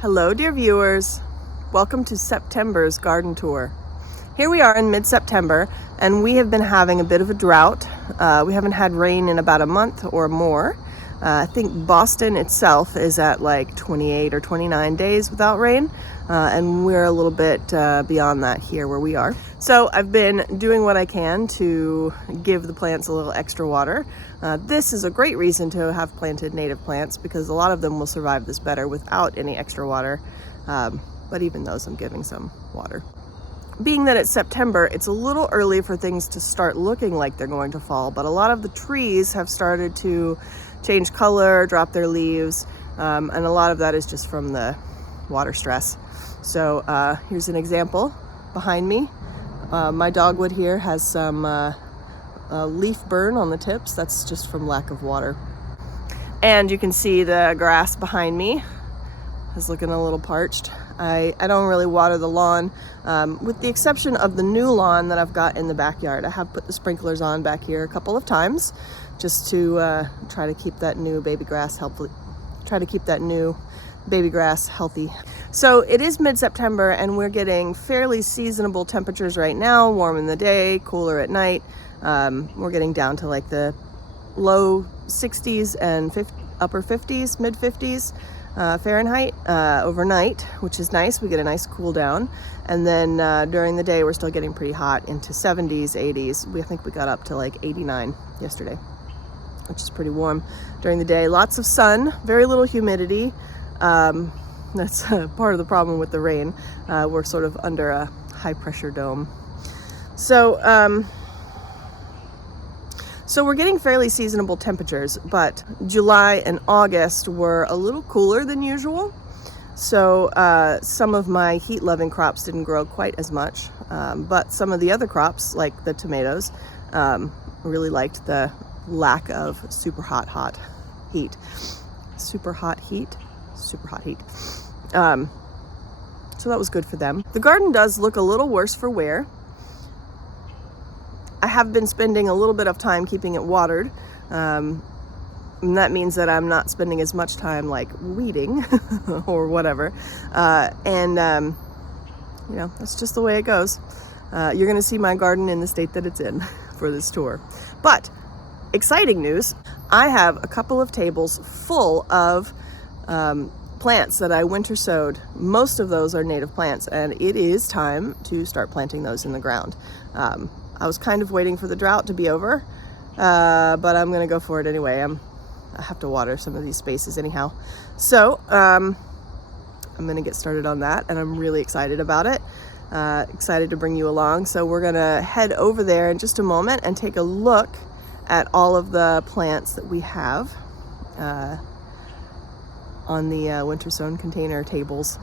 Hello, dear viewers. Welcome to September's garden tour. Here we are in mid-September, and we have been having a bit of a drought. We haven't had rain in about a month or more. I think Boston itself is at like 28 or 29 days without rain, and we're a little bit beyond that here where we are. So I've been doing what I can to give the plants a little extra water. This is a great reason to have planted native plants because a lot of them will survive this better without any extra water, but even those I'm giving some water. Being that it's September, it's a little early for things to start looking like they're going to fall, but a lot of the trees have started to change color, drop their leaves, and a lot of that is just from the water stress. So here's an example behind me. My dogwood here has some leaf burn on the tips. That's just from lack of water. And you can see the grass behind me is looking a little parched. I don't really water the lawn, with the exception of the new lawn that I've got in the backyard. I have put the sprinklers on back here a couple of times just to try to keep that new baby grass healthy. So it is mid-September and we're getting fairly seasonable temperatures right now, warm in the day, cooler at night. We're getting down to like the low 60s and upper 50s, mid 50s Fahrenheit overnight, which is nice. We get a nice cool down. And then during the day, we're still getting pretty hot into 70s, 80s. I think we got up to like 89 yesterday, which is pretty warm during the day. Lots of sun, very little humidity. That's part of the problem with the rain. We're sort of under a high pressure dome. So we're getting fairly seasonable temperatures, but July and August were a little cooler than usual. So some of my heat-loving crops didn't grow quite as much, but some of the other crops, like the tomatoes, really liked the lack of super hot heat. So that was good for them. The garden does look a little worse for wear. I have been spending a little bit of time keeping it watered. And that means that I'm not spending as much time like weeding or whatever. You know, that's just the way it goes. You're gonna see my garden in the state that it's in for this tour. But exciting news, I have a couple of tables full of plants that I winter sowed. Most of those are native plants, and it is time to start planting those in the ground. I was kind of waiting for the drought to be over, but I'm gonna go for it anyway. I have to water some of these spaces anyhow. So I'm gonna get started on that, and I'm really excited about it. Excited to bring you along. So we're gonna head over there in just a moment and take a look at all of the plants that we have on the Wintersowing container tables.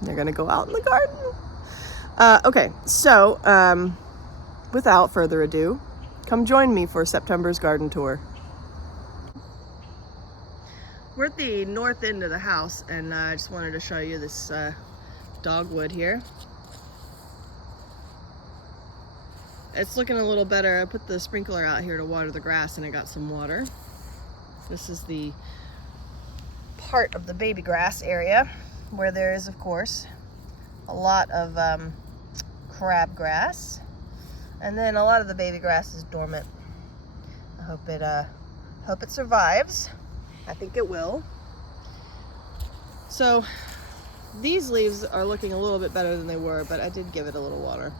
They're gonna go out in the garden. Okay, so without further ado, come join me for September's garden tour. We're at the north end of the house, and I just wanted to show you this dogwood here. It's looking a little better. I put the sprinkler out here to water the grass, and I got some water. This is the part of the baby grass area where there is, of course, a lot of crabgrass, and then a lot of the baby grass is dormant. I hope it survives. I think it will. So these leaves are looking a little bit better than they were, but I did give it a little water.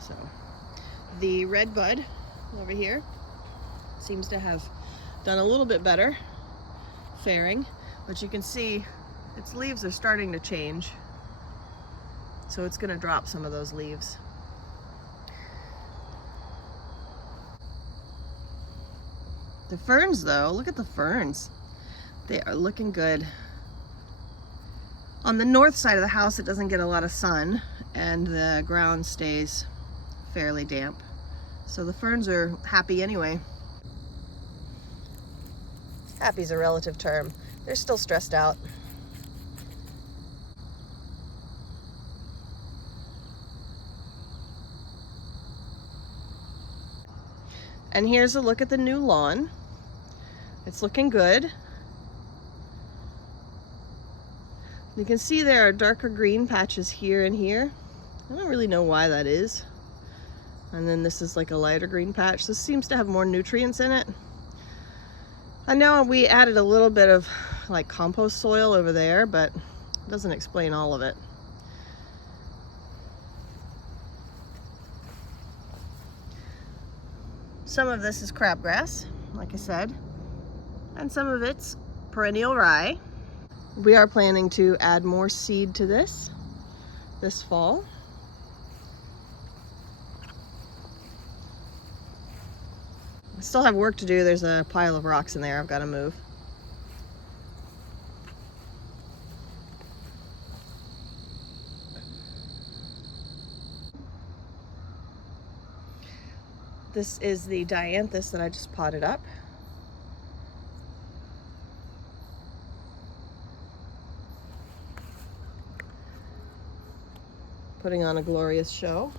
So the red bud over here seems to have done a little bit better faring, but you can see its leaves are starting to change. So it's going to drop some of those leaves. The ferns, though, look at the ferns. They are looking good. On the north side of the house, it doesn't get a lot of sun, and the ground stays fairly damp. So the ferns are happy anyway. Happy's a relative term. They're still stressed out. And here's a look at the new lawn. It's looking good. You can see there are darker green patches here and here. I don't really know why that is. And then this is like a lighter green patch. This seems to have more nutrients in it. I know we added a little bit of like compost soil over there, but it doesn't explain all of it. Some of this is crabgrass, like I said, and some of it's perennial rye. We are planning to add more seed to this fall. I still have work to do. There's a pile of rocks in there I've got to move. This is the dianthus that I just potted up. Putting on a glorious show.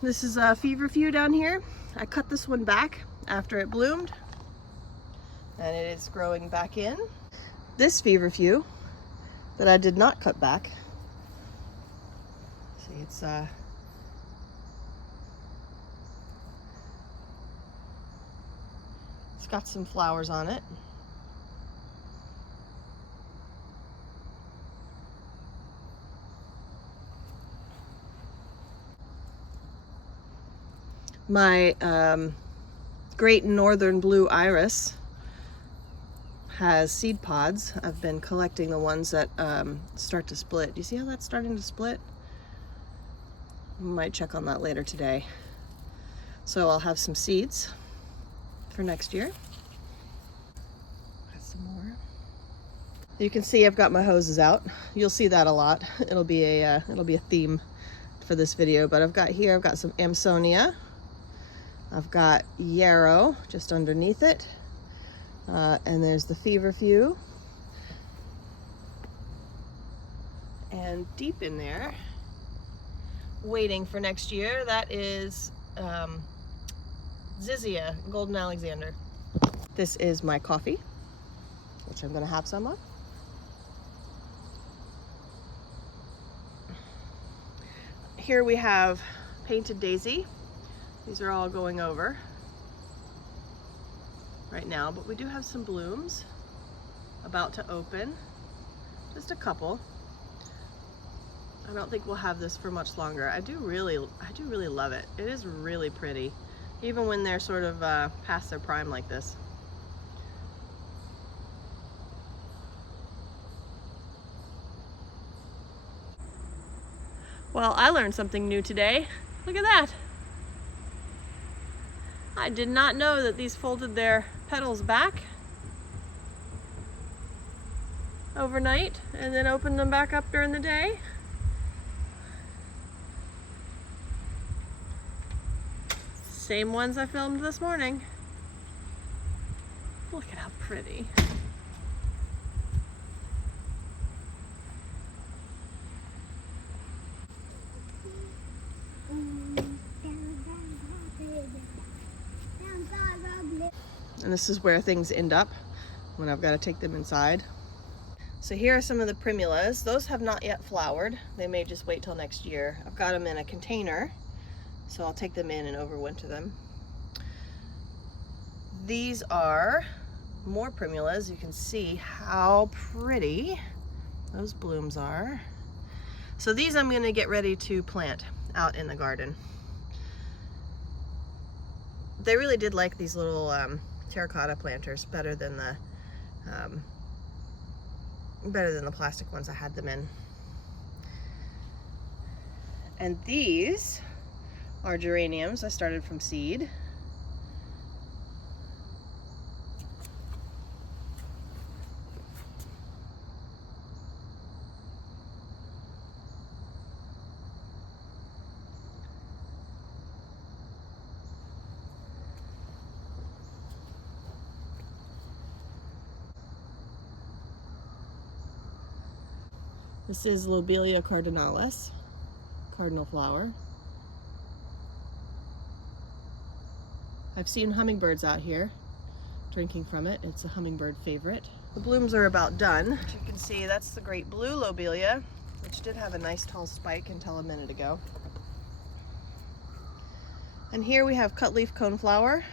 This is a feverfew down here. I cut this one back after it bloomed, and it is growing back in. This feverfew that I did not cut back, see, it's got some flowers on it. My great northern blue iris has seed pods. I've been collecting the ones that start to split. Do you see how that's starting to split? Might check on that later today. So I'll have some seeds for next year. Got some more. You can see I've got my hoses out. You'll see that a lot. It'll be a theme for this video. But I've got some Amsonia. I've got yarrow just underneath it, and there's the feverfew, and deep in there, waiting for next year, that is Zizia, Golden Alexander. This is my coffee, which I'm going to have some of. Here we have painted daisy. These are all going over right now, but we do have some blooms about to open, just a couple. I don't think we'll have this for much longer. I do really love it. It is really pretty, even when they're sort of past their prime like this. Well, I learned something new today. Look at that. I did not know that these folded their petals back overnight and then opened them back up during the day. Same ones I filmed this morning. Look at how pretty. And this is where things end up when I've got to take them inside. So here are some of the primulas. Those have not yet flowered. They may just wait till next year. I've got them in a container, so I'll take them in and overwinter them. These are more primulas. You can see how pretty those blooms are. So these I'm going to get ready to plant out in the garden. They really did like these little terracotta planters better than the plastic ones I had them in. And these are geraniums I started from seed. This is Lobelia cardinalis, cardinal flower. I've seen hummingbirds out here drinking from it. It's a hummingbird favorite. The blooms are about done. As you can see, that's the great blue lobelia, which did have a nice tall spike until a minute ago. And here we have cutleaf coneflower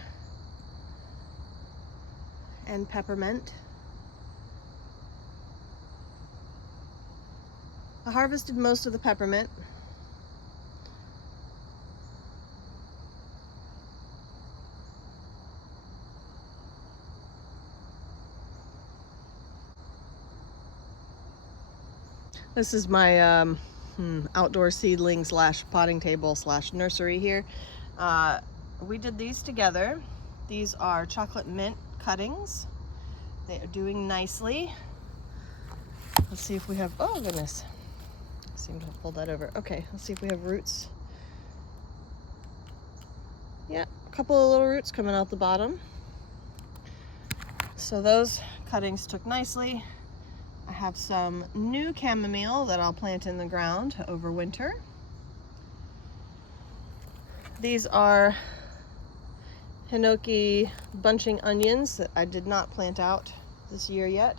and peppermint. I harvested most of the peppermint. This is my outdoor seedling / potting table / nursery here. We did these together. These are chocolate mint cuttings. They are doing nicely. Let's see if we have, oh goodness. I seem to have pulled that over. Okay, let's see if we have roots. Yeah, a couple of little roots coming out the bottom. So those cuttings took nicely. I have some new chamomile that I'll plant in the ground over winter. These are hinoki bunching onions that I did not plant out this year yet.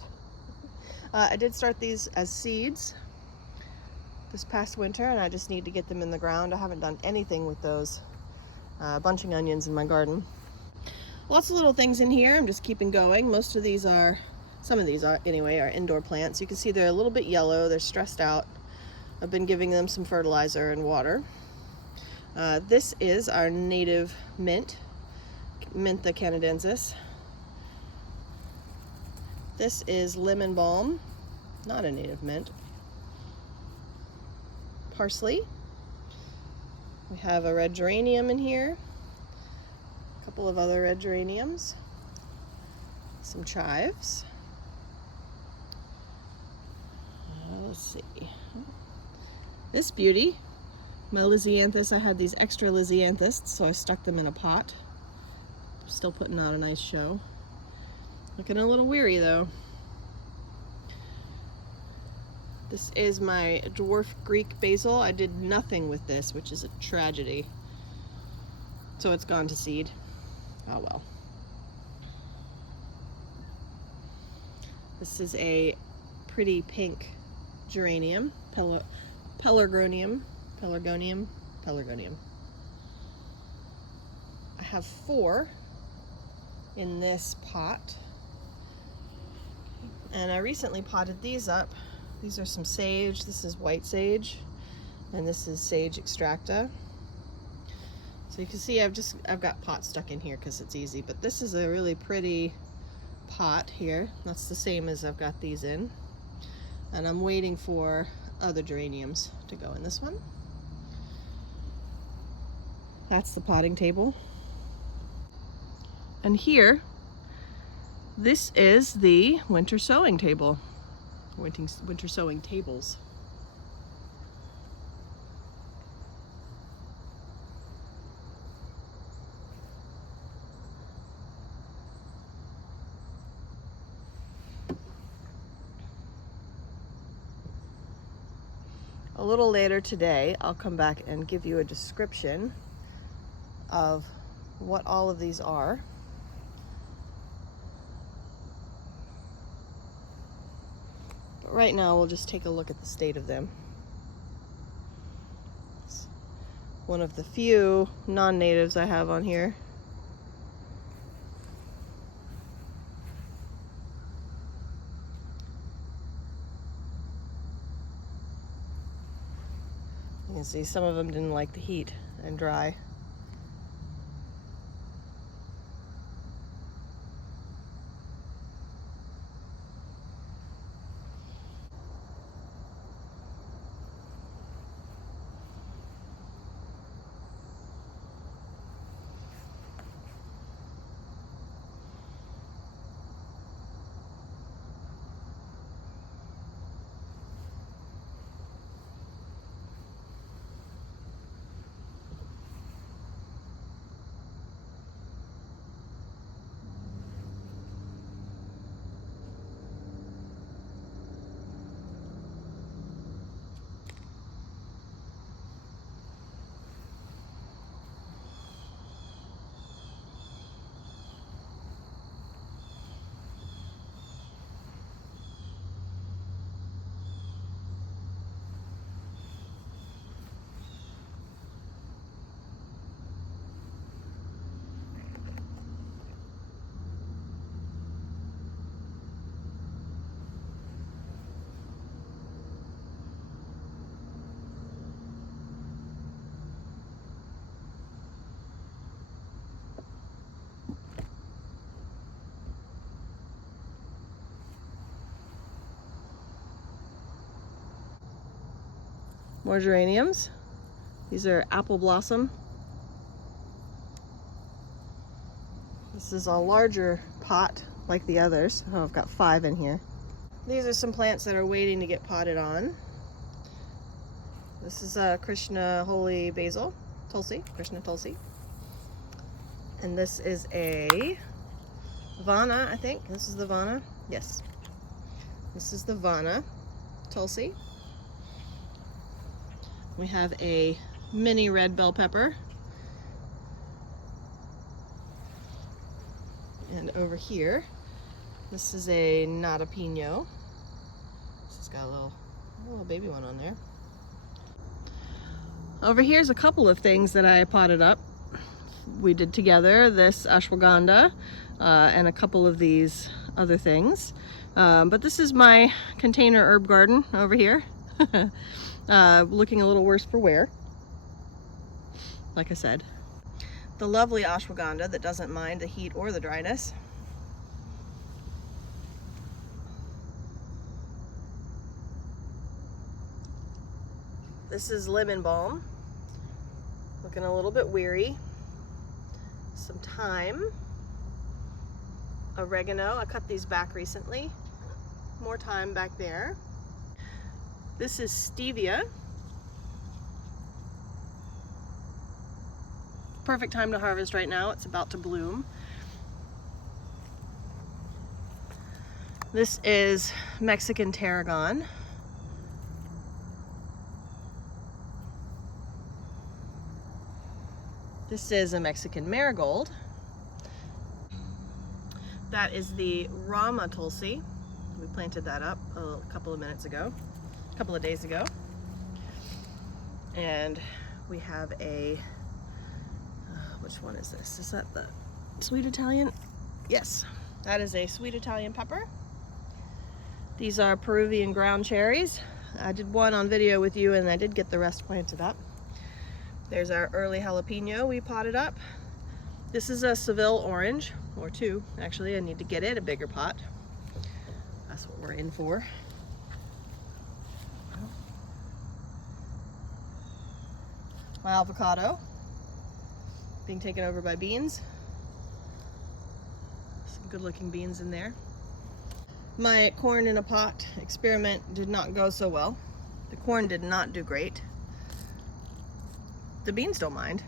I did start these as seeds this past winter, and I just need to get them in the ground. I haven't done anything with those bunching onions in my garden. Lots of little things in here. I'm just keeping going. Most of these are, some of these are anyway, are indoor plants. You can see they're a little bit yellow. They're stressed out. I've been giving them some fertilizer and water. This is our native mint, Mentha canadensis. This is lemon balm, not a native mint. Parsley. We have a red geranium in here. A couple of other red geraniums. Some chives. Let's see. This beauty, my Lisianthus. I had these extra Lisianthus, so I stuck them in a pot. Still putting out a nice show. Looking a little weary though. This is my dwarf Greek basil. I did nothing with this, which is a tragedy. So it's gone to seed. Oh well. This is a pretty pink geranium, pelargonium. I have 4 in this pot. And I recently potted these up. These are some sage. This is white sage, and this is sage extracta. So you can see I've got pots stuck in here because it's easy, but this is a really pretty pot here. That's the same as I've got these in. And I'm waiting for other geraniums to go in this one. That's the potting table. And here, this is the winter sowing table. Winter sowing tables. A little later today, I'll come back and give you a description of what all of these are. But right now, we'll just take a look at the state of them. It's one of the few non-natives I have on here. You can see some of them didn't like the heat and dry. More geraniums. These are apple blossom. This is a larger pot like the others. Oh, I've got 5 in here. These are some plants that are waiting to get potted on. This is a Krishna Holy Basil, Tulsi, Krishna Tulsi. And this is a Vana, I think. This is the Vana. Yes. This is the Vana Tulsi. We have a mini red bell pepper. And over here, this is a Nata Pino. This has got a little baby one on there. Over here's a couple of things that I potted up. We did together this ashwagandha and a couple of these other things. But this is my container herb garden over here. Looking a little worse for wear, like I said. The lovely ashwagandha that doesn't mind the heat or the dryness. This is lemon balm, looking a little bit weary. Some thyme, oregano. I cut these back recently. More thyme back there. This is stevia. Perfect time to harvest right now. It's about to bloom. This is Mexican tarragon. This is a Mexican marigold. That is the Rama Tulsi. We planted that up a couple of days ago. And we have a, which one is this? Is that the sweet Italian? Yes, that is a sweet Italian pepper. These are Peruvian ground cherries. I did one on video with you and I did get the rest planted up. There's our early jalapeno we potted up. This is a Seville orange, or 2 actually. I need to get it a bigger pot. That's what we're in for. My avocado being taken over by beans. Some good looking beans in there. My corn in a pot experiment did not go so well. The corn did not do great. The beans don't mind.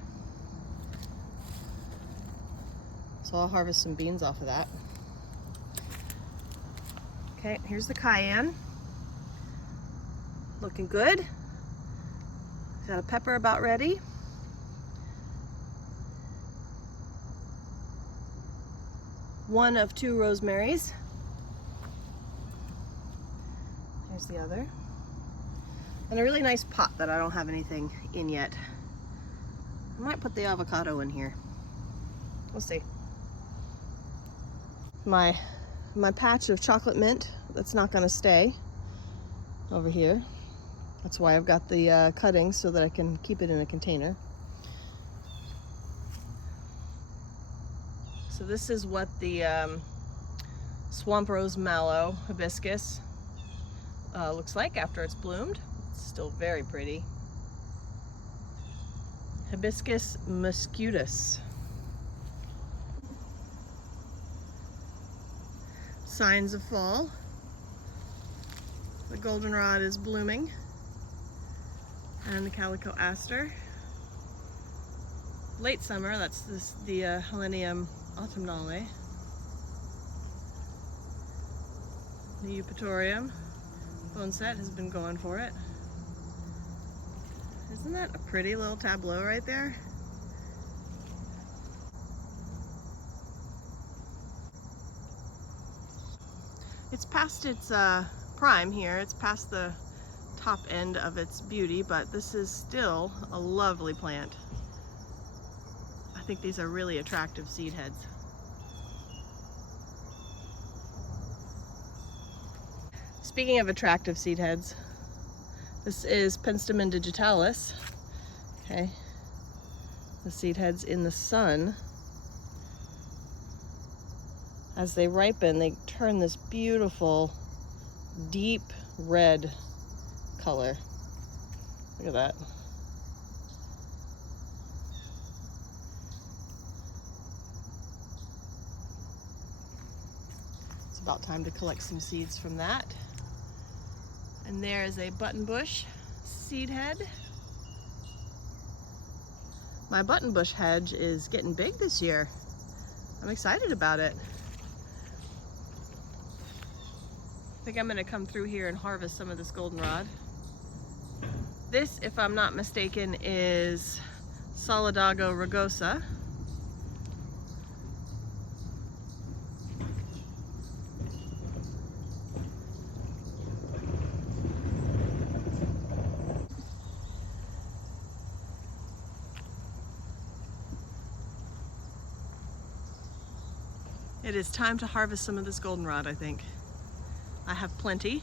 So I'll harvest some beans off of that. Okay, here's the cayenne. Looking good. Got a pepper about ready. One of 2 rosemaries. There's the other. And a really nice pot that I don't have anything in yet. I might put the avocado in here. We'll see. My patch of chocolate mint, that's not gonna stay over here. That's why I've got the cuttings so that I can keep it in a container. So this is what the swamp rose mallow hibiscus looks like after it's bloomed. It's still very pretty. Hibiscus muscutus. Signs of fall. The goldenrod is blooming. And the calico aster. Late summer, that's the Helenium autumnale. The eupatorium bone set has been going for it. Isn't that a pretty little tableau right there? It's past its prime here. It's past the top end of its beauty, but this is still a lovely plant. I think these are really attractive seed heads. Speaking of attractive seed heads, this is Penstemon digitalis. Okay, the seed heads in the sun. As they ripen, they turn this beautiful, deep red color. Look at that. It's about time to collect some seeds from that. And there is a buttonbush seed head. My buttonbush hedge is getting big this year. I'm excited about it. I think I'm gonna come through here and harvest some of this goldenrod. This, if I'm not mistaken, is Solidago rugosa. It is time to harvest some of this goldenrod, I think. I have plenty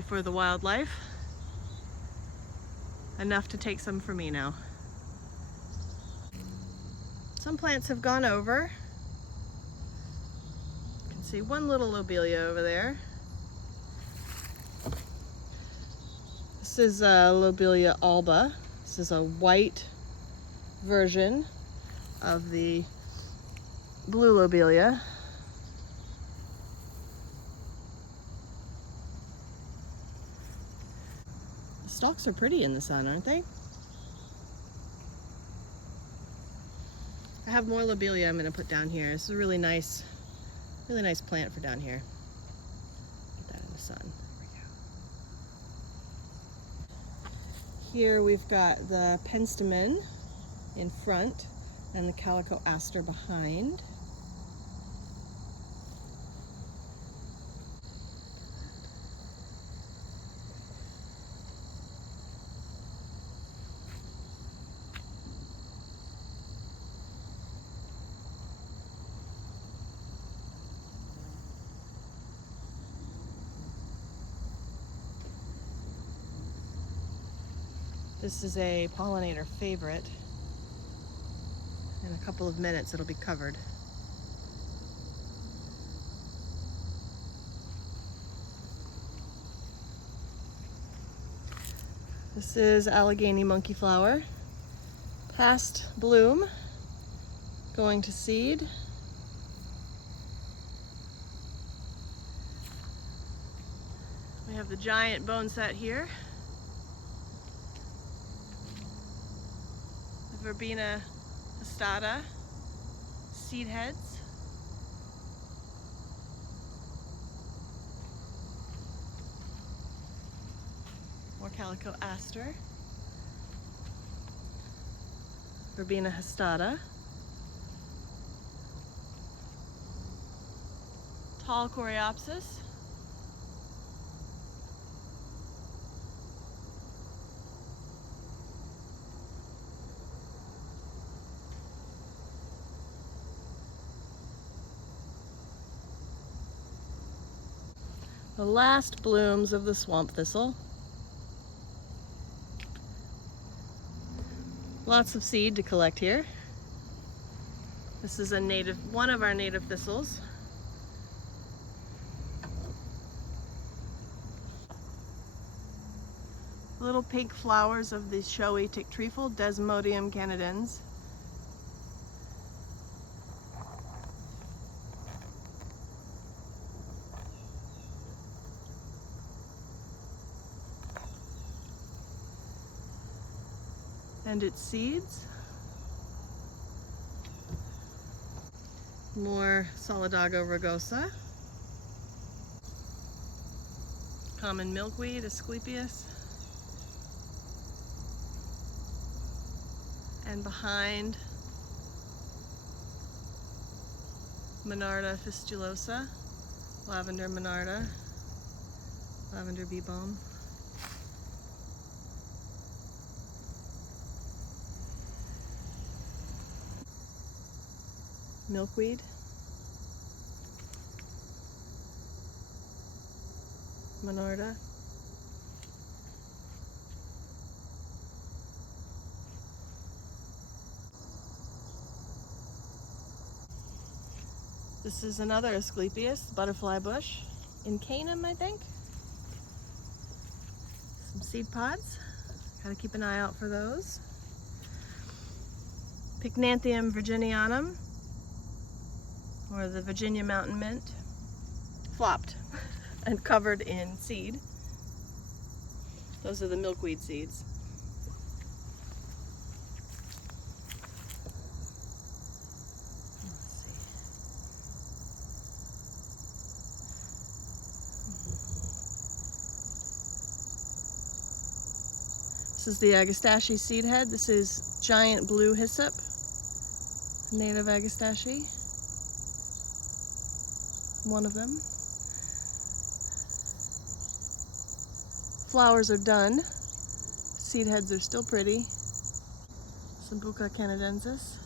for the wildlife. Enough to take some for me now. Some plants have gone over. You can see one little lobelia over there. This is Lobelia alba. This is a white version of the blue lobelia. The stalks are pretty in the sun, aren't they? I have more lobelia I'm going to put down here. This is a really nice plant for down here. Get that in the sun. There we go. Here we've got the penstemon in front and the calico aster behind. This is a pollinator favorite. In a couple of minutes it'll be covered. This is Allegheny monkey flower. Past bloom, going to seed. We have the giant boneset here. The Verbena hastata seed heads. More calico aster. Verbena hastata. Tall coreopsis. The last blooms of the swamp thistle. Lots of seed to collect here. This is one of our native thistles. Little pink flowers of the showy tick trefoil, Desmodium canadense. And its seeds. More Solidago rugosa. Common milkweed, Asclepias. And behind, Monarda fistulosa, lavender monarda, lavender bee balm. Milkweed. Monarda. This is another Asclepias, butterfly bush, in Canaan, I think. Some seed pods. Gotta keep an eye out for those. Pycnanthium virginianum, or the Virginia mountain mint, flopped and covered in seed. Those are the milkweed seeds. This is the Agastache seed head. This is giant blue hyssop, native Agastache. One of them. Flowers are done. Seed heads are still pretty. Sambuca canadensis.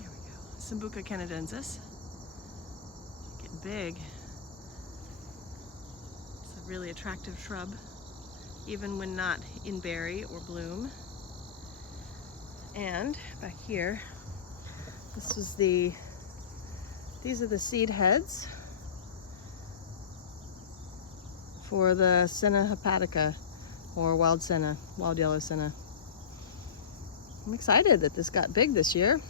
There we go. Sambuca canadensis. Getting big. It's a really attractive shrub, even when not in berry or bloom. And back here, these are the seed heads for the Senna hepatica, or wild senna, wild yellow senna. I'm excited that this got big this year.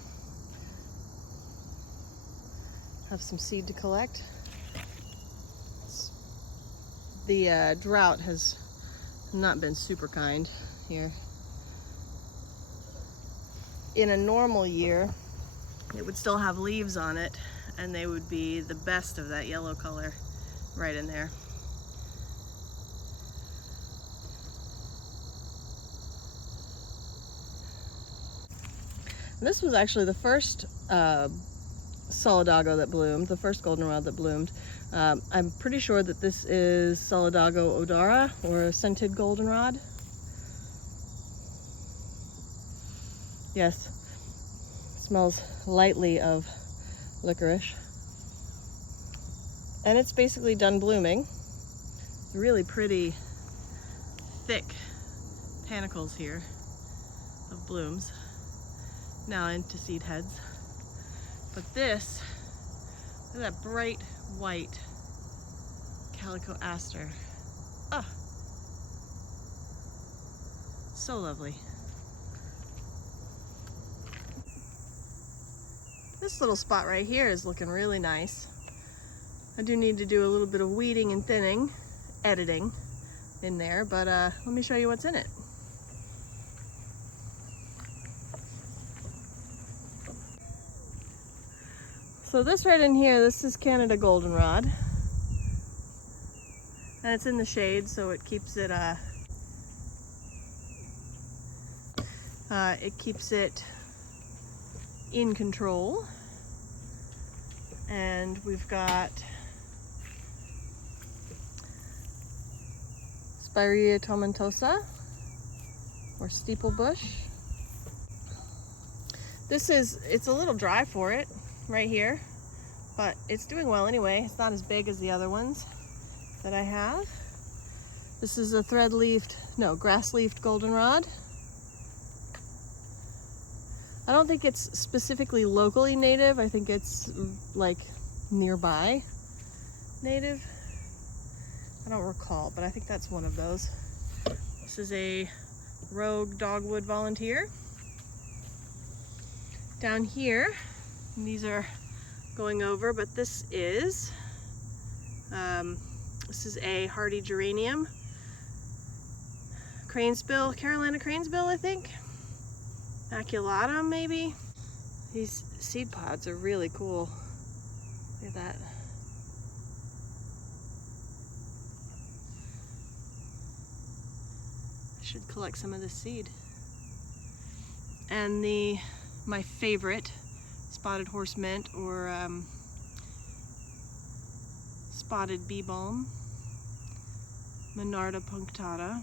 Have some seed to collect. The drought has not been super kind here. In a normal year, it would still have leaves on it, and they would be the best of that yellow color right in there. This was actually the first solidago that bloomed, the first goldenrod that bloomed. I'm pretty sure that this is Solidago odara, or scented goldenrod. Yes, smells lightly of licorice. And it's basically done blooming. Really pretty, thick panicles here of blooms. Now into seed heads. But this, look at that bright white calico aster. Ah, so lovely. This little spot right here is looking really nice. I do need to do a little bit of weeding and thinning, editing in there, but let me show you what's in it. So this right in here, this is Canada goldenrod. And it's in the shade, so it keeps it in control. And we've got Spirea tomentosa, or steeplebush. It's a little dry for it right here, but it's doing well anyway. It's not as big as the other ones that I have. This is a grass-leafed goldenrod. I don't think it's specifically locally native. I think it's like nearby native. I don't recall, but I think that's one of those. This is a rogue dogwood volunteer. Down here, and these are going over, but this is a hardy geranium. Cranesbill, Carolina cranesbill, I think. Maculatum, maybe. These seed pods are really cool. Look at that. I should collect some of this seed. And my favorite spotted horse mint, or spotted bee balm, Monarda punctata.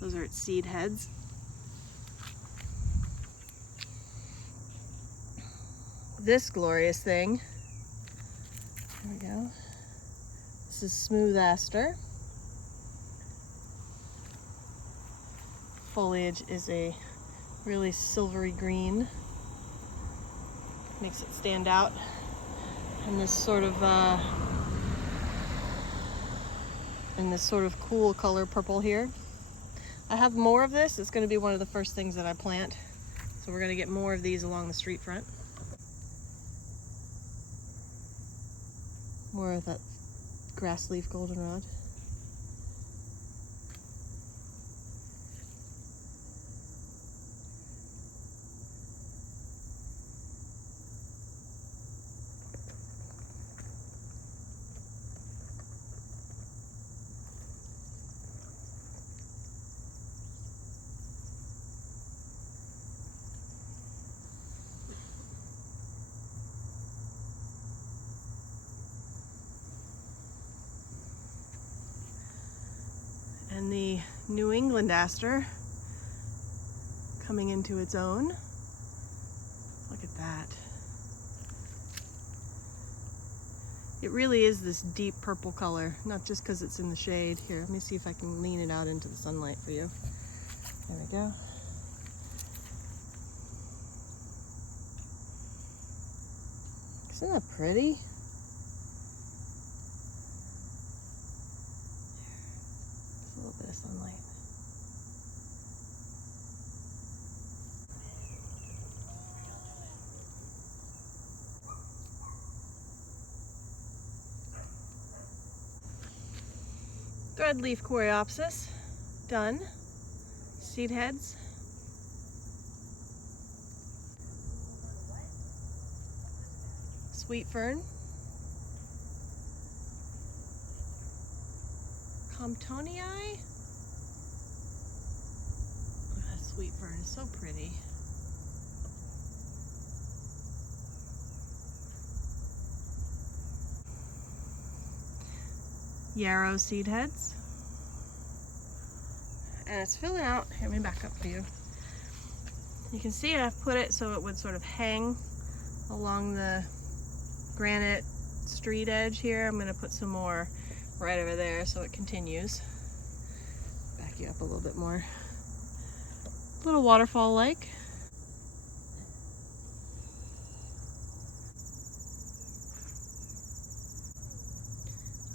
Those are its seed heads. This glorious thing, there we go. This is smooth aster. Foliage is a really silvery green. Makes it stand out. in this sort of cool color purple here. I have more of this. It's going to be one of the first things that I plant. So we're going to get more of these along the street front. More of that grass leaf goldenrod. And the New England aster coming into its own. Look at that. It really is this deep purple color, not just because it's in the shade. Here, let me see if I can lean it out into the sunlight for you. There we go. Isn't that pretty? Just a little bit of sunlight. Threadleaf coreopsis, done. Seed heads. Sweet fern. Comptonii. Oh, that sweet fern is so pretty. Yarrow seed heads. And it's filling out. Here, let me back up for you. You can see I've put it so it would sort of hang along the granite street edge here. I'm going to put some more right over there so it continues. Back you up a little bit more. Little waterfall like.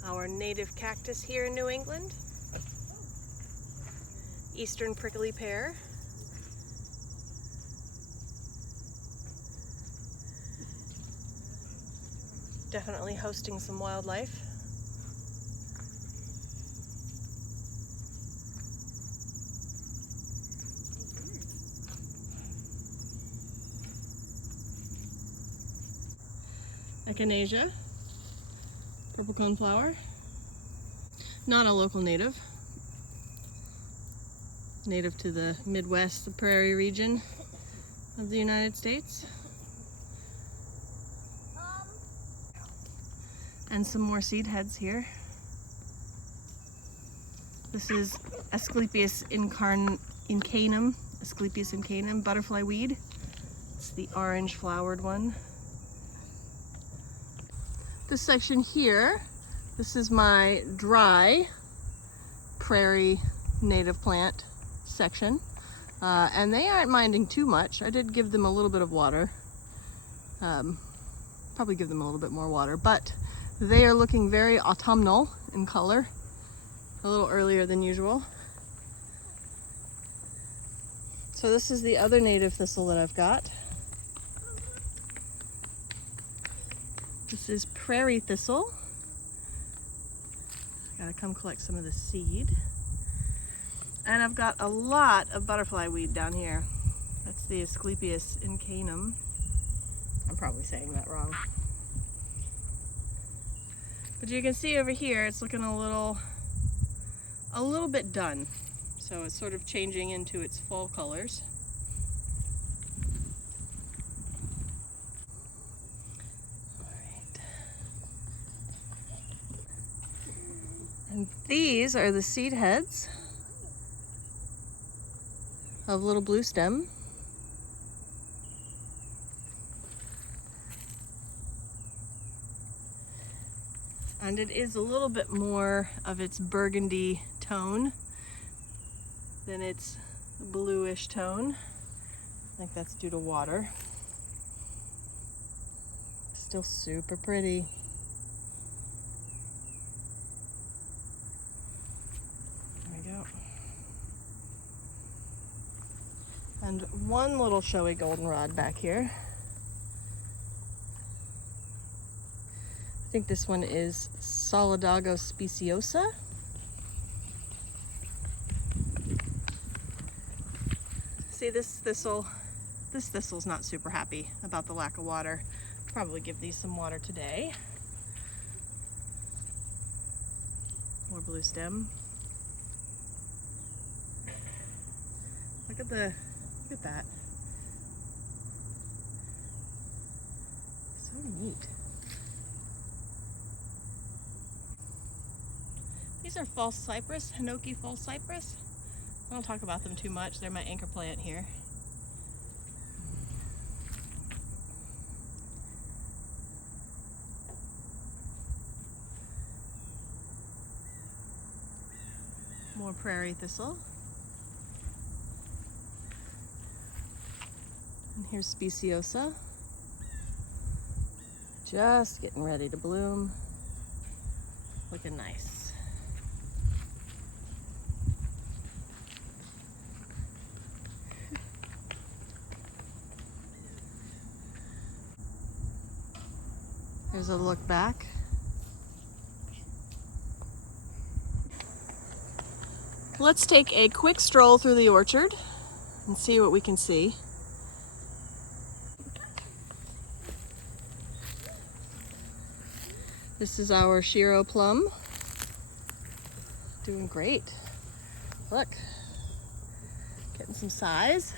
Our native cactus here in New England. Eastern prickly pear. Definitely hosting some wildlife. Echinacea, purple coneflower. Not a local native. Native to the Midwest, the prairie region of the United States. And some more seed heads here. This is Asclepias incanum, Asclepias incanum butterfly weed. It's the orange flowered one. This section here, this is my dry prairie native plant section. And they aren't minding too much. I did give them a little bit of water. Probably give them a little bit more water, but they are looking very autumnal in color, a little earlier than usual. So this is the other native thistle that I've got. This is prairie thistle. Gotta come collect some of the seed. And I've got a lot of butterfly weed down here. That's the Asclepias incanum. I'm probably saying that wrong. But you can see over here, it's looking a little bit done. So it's sort of changing into its fall colors. And these are the seed heads of little blue stem. And it is a little bit more of its burgundy tone than its bluish tone. I think that's due to water. still super pretty. There we go. And one little showy goldenrod back here. I think this one is Solidago speciosa. See this thistle? This thistle's not super happy about the lack of water. Probably give these some water today. More blue stem. Look at that. So neat. These are false cypress, Hinoki false cypress. I don't talk about them too much. They're my anchor plant here. More prairie thistle. And here's speciosa. Just getting ready to bloom. Looking nice. Here's a look back. Let's take a quick stroll through the orchard and see what we can see. This is our Shiro plum. Doing great. Look, getting some size.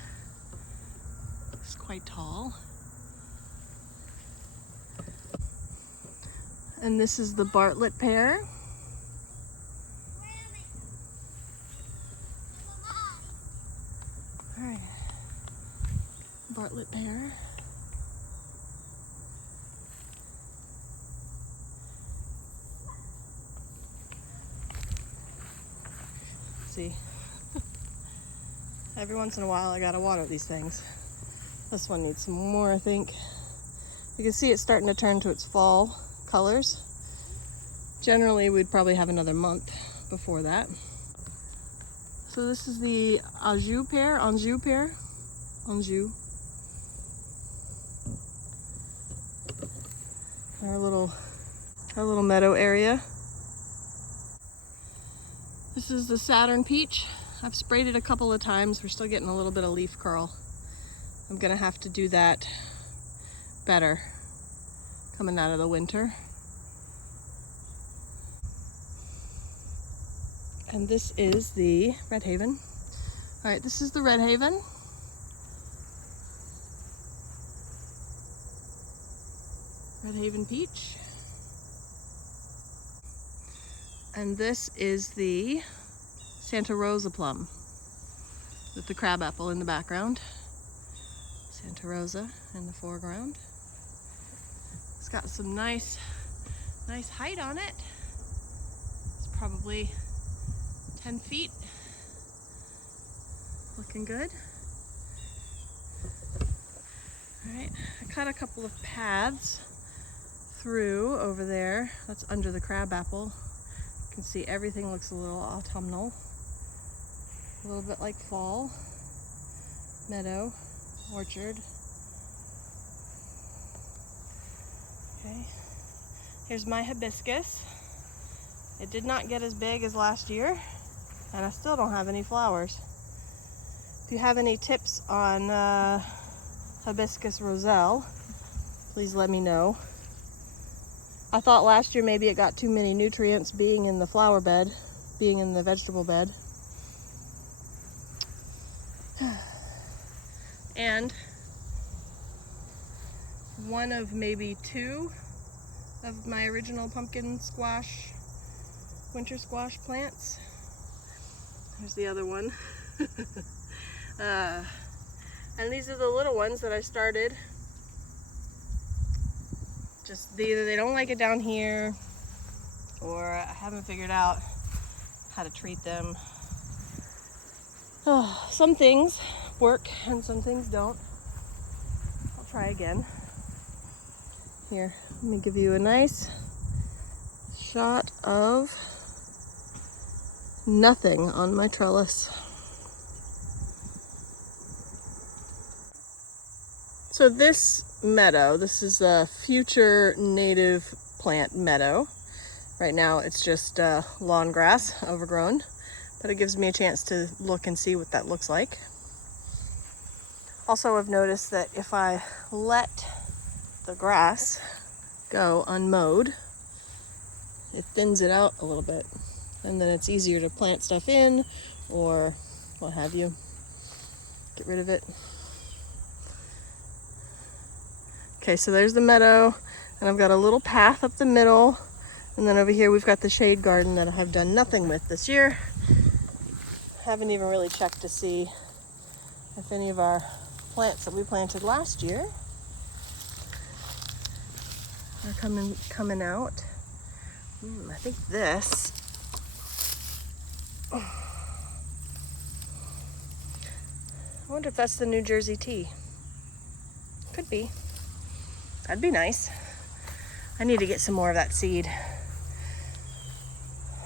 It's quite tall. And this is the Bartlett pear. All right, Bartlett pear. See, every once in a while I gotta water these things. This one needs some more, I think. You can see it's starting to turn to its fall colors. Generally, we'd probably have another month before that. So this is the Anjou pear. Our little meadow area. This is the Saturn peach. I've sprayed it a couple of times. We're still getting a little bit of leaf curl. I'm gonna have to do that better coming out of the winter. And this is the Red Haven. All right, this is the Red Haven. Red Haven peach. And this is the Santa Rosa plum with the crabapple in the background. Santa Rosa in the foreground. It's got some nice height on it. It's probably 10 feet. Looking good. All right, I cut a couple of paths through over there. That's under the crabapple. You can see everything looks a little autumnal. A little bit like fall. Meadow, orchard. Okay, here's my hibiscus. It did not get as big as last year, and I still don't have any flowers. If you have any tips on hibiscus roselle, please let me know. I thought last year maybe it got too many nutrients being in the flower bed, being in the vegetable bed. And one of maybe two of my original pumpkin squash, winter squash plants. There's the other one. And these are the little ones that I started. Just either they don't like it down here, or I haven't figured out how to treat them. Oh, some things work and some things don't. I'll try again. Here, let me give you a nice shot of nothing on my trellis. So this meadow, this is a future native plant meadow. Right now it's just lawn grass, overgrown, but it gives me a chance to look and see what that looks like. Also, I've noticed that if I let the grass go unmowed, it thins it out a little bit, and then it's easier to plant stuff in or what have you. Get rid of it. Okay, so there's the meadow, and I've got a little path up the middle, and then over here we've got the shade garden that I have done nothing with this year. Haven't even really checked to see if any of our plants that we planted last year are coming out. I think this. I wonder if that's the New Jersey tea. Could be. That'd be nice. I need to get some more of that seed.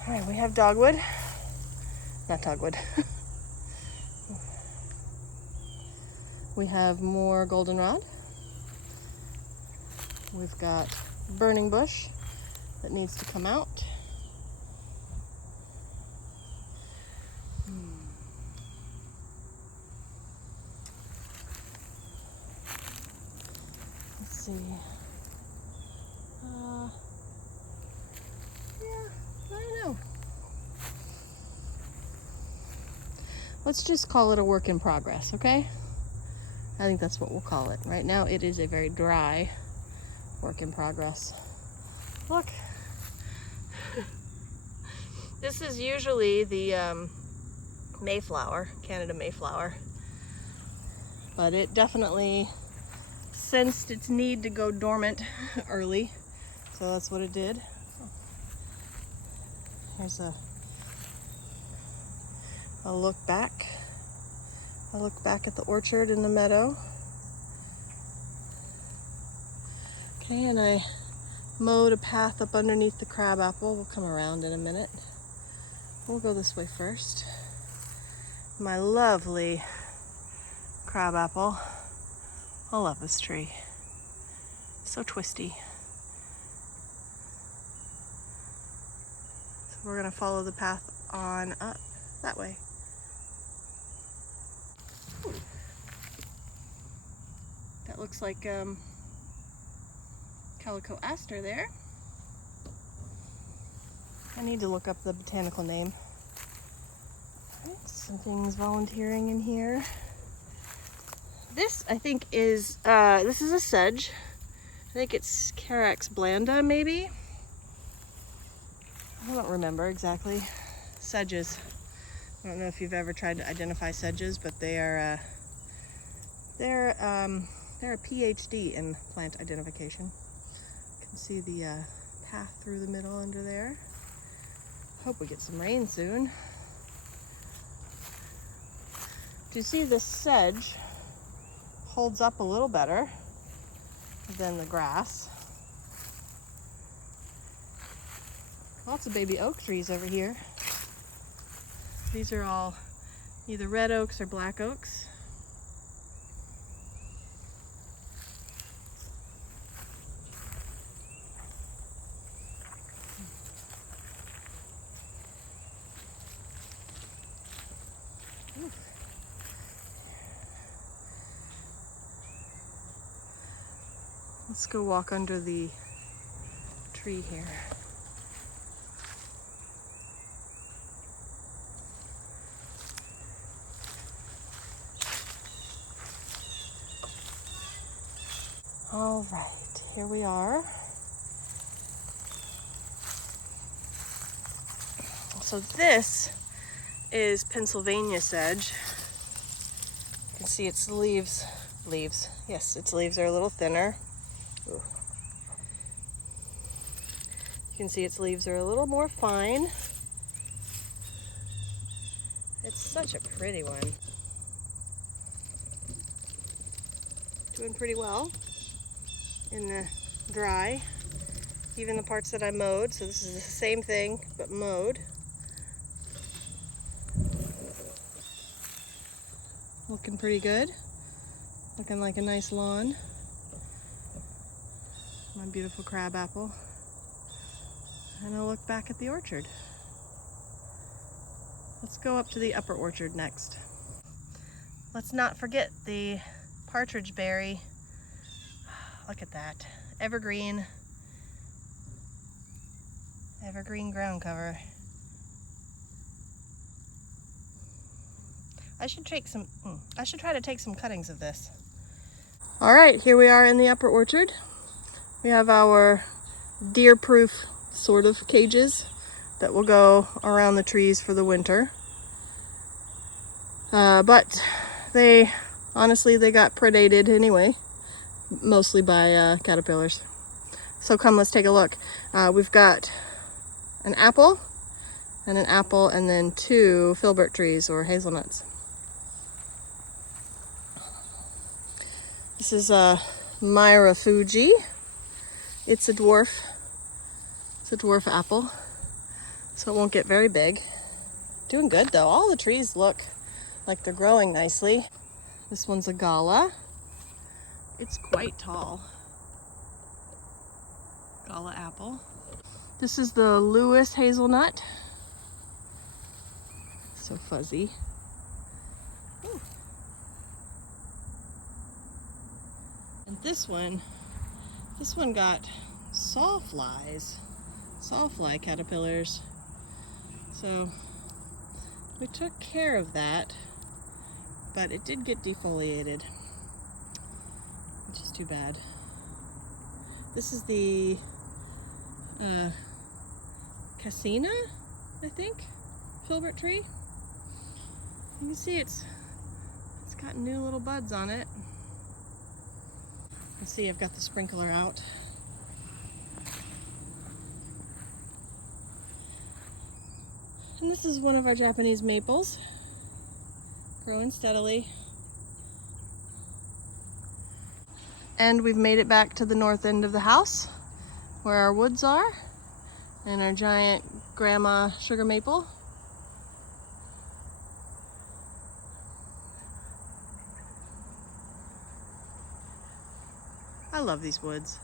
All right, we have dogwood. Not dogwood. We have more goldenrod. We've got burning bush that needs to come out. Let's see. Yeah, I don't know. Let's just call it a work in progress, okay? I think that's what we'll call it. Right now it is a very dry work in progress. Look. This is usually the Mayflower, Canada Mayflower. But it definitely sensed its need to go dormant early. So that's what it did. Here's a look back. A look back at the orchard in the meadow. Okay, and I mowed a path up underneath the crabapple. We'll come around in a minute. We'll go this way first. My lovely crabapple. I love this tree. So twisty. So we're gonna follow the path on up that way. That looks like calico aster there. I need to look up the botanical name. Something's volunteering in here. This, I think, is this is a sedge. I think it's Carax blanda, maybe. I don't remember exactly. Sedges. I don't know if you've ever tried to identify sedges, but they're a PhD in plant identification. You can see the path through the middle under there. Hope we get some rain soon. Do you see this sedge holds up a little better than the grass? Lots of baby oak trees over here. These are all either red oaks or black oaks. Let's go walk under the tree here. All right, here we are. So this is Pennsylvania sedge. You can see its leaves. Yes, its leaves are a little thinner. Ooh. You can see its leaves are a little more fine. It's such a pretty one. Doing pretty well in the dry. Even the parts that I mowed, so this is the same thing, but mowed. Looking pretty good. Looking like a nice lawn. My beautiful crab apple. And I'll look back at the orchard. Let's go up to the upper orchard next. Let's not forget the partridge berry. Look at that. Evergreen ground cover. I should try to take some cuttings of this. All right, here we are in the upper orchard. We have our deer-proof sort of cages that will go around the trees for the winter. But they got predated anyway, mostly by caterpillars. So come, let's take a look. We've got an apple, and then 2 filbert trees or hazelnuts. This is a Myra Fuji. It's a dwarf apple, so it won't get very big. Doing good though. All the trees look like they're growing nicely. This one's a Gala. It's quite tall. Gala apple. This is the Lewis hazelnut. So fuzzy. Ooh. And this one got sawfly caterpillars. So we took care of that, but it did get defoliated, which is too bad. This is the Cassina, I think, filbert tree. You can see it's got new little buds on it. Let's see, I've got the sprinkler out. And this is one of our Japanese maples, growing steadily. And we've made it back to the north end of the house, where our woods are, and our giant grandma sugar maple. I love these woods.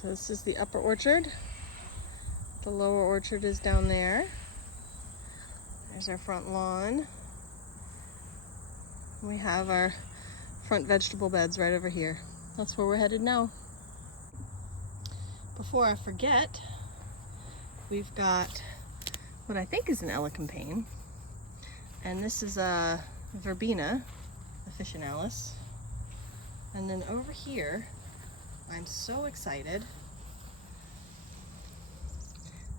So this is the upper orchard. The lower orchard is down there. There's our front lawn. We have our front vegetable beds right over here. That's where we're headed now. Before I forget, we've got what I think is an elecampane, and this is a verbena officinalis. And then over here, I'm so excited.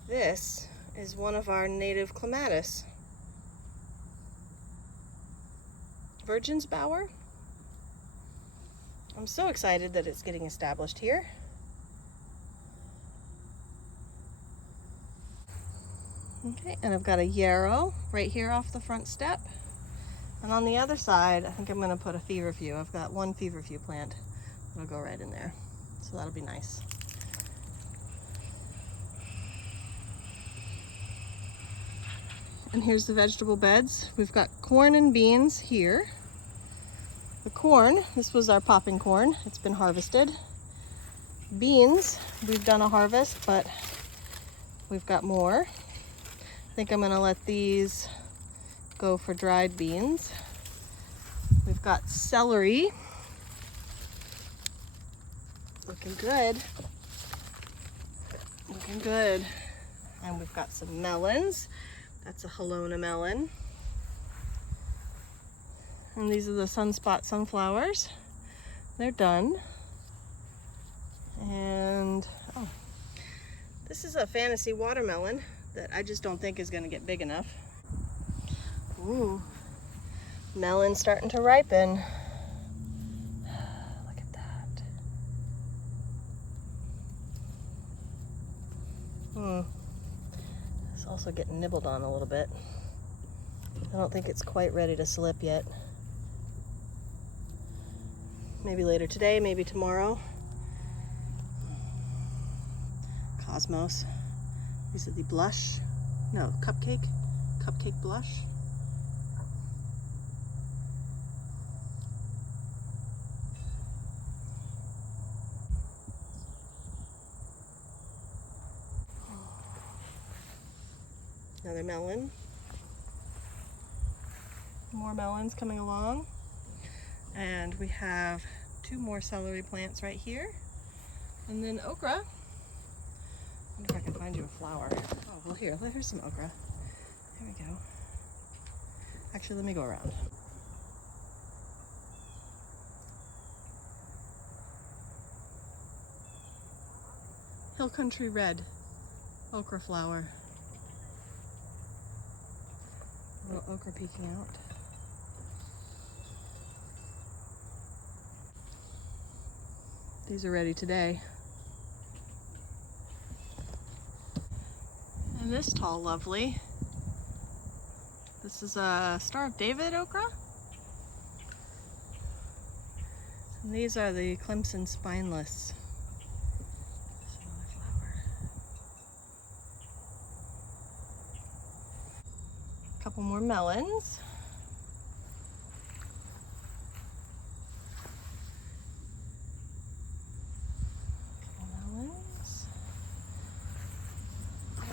This is one of our native clematis. Virgin's bower. I'm so excited that it's getting established here. Okay, and I've got a yarrow right here off the front step. And on the other side, I think I'm gonna put a feverfew. I've got one feverfew plant that'll go right in there. So that'll be nice. And here's the vegetable beds. We've got corn and beans here. The corn, this was our popping corn. It's been harvested. Beans, we've done a harvest, but we've got more. I think I'm gonna let these go for dried beans. We've got celery. Looking good. Looking good. And we've got some melons. That's a Helena melon. And these are the sunspot sunflowers. They're done. And, oh, this is a fantasy watermelon that I just don't think is gonna get big enough. Ooh, melon starting to ripen. Look at that. also getting nibbled on a little bit. I don't think it's quite ready to slip yet. Maybe later today, maybe tomorrow. Cosmos. These are the blush. No, cupcake blush. Another melon. More melons coming along. And we have 2 more celery plants right here. And then okra. I wonder if I can find you a flower. Oh, well here's some okra. There we go. Actually, let me go around. Hill Country Red okra flower. A little okra peeking out. These are ready today. And this tall lovely. This is a Star of David okra. And these are the Clemson spineless. There's another flower. A couple more melons.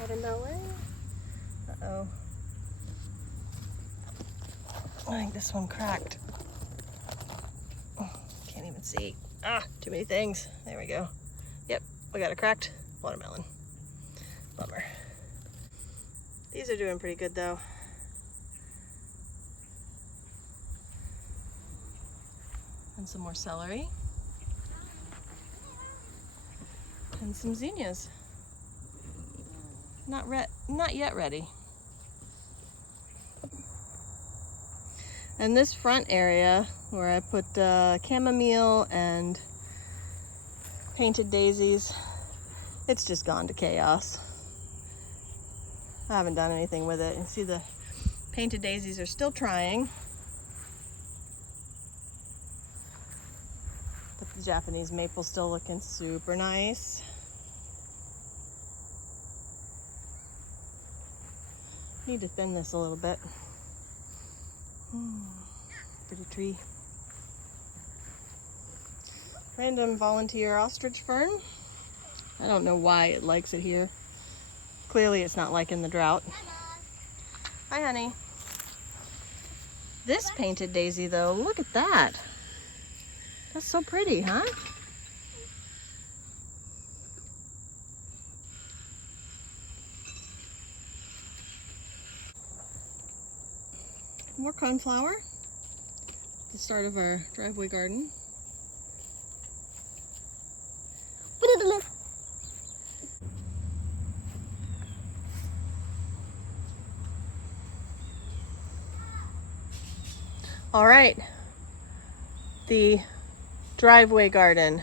Watermelon. Uh-oh. I think this one cracked. Oh, can't even see. Too many things. There we go. Yep, we got a cracked watermelon. Bummer. These are doing pretty good though. And some more celery. And some zinnias. Not yet ready. And this front area where I put chamomile and painted daisies, it's just gone to chaos. I haven't done anything with it. You see the painted daisies are still trying. But the Japanese maple's still looking super nice. Need to thin this a little bit. Pretty tree. Random volunteer ostrich fern. I don't know why it likes it here. Clearly it's not liking the drought. Hi, honey. This painted daisy though, look at that. That's so pretty, huh? More coneflower. The start of our driveway garden. All right, the driveway garden.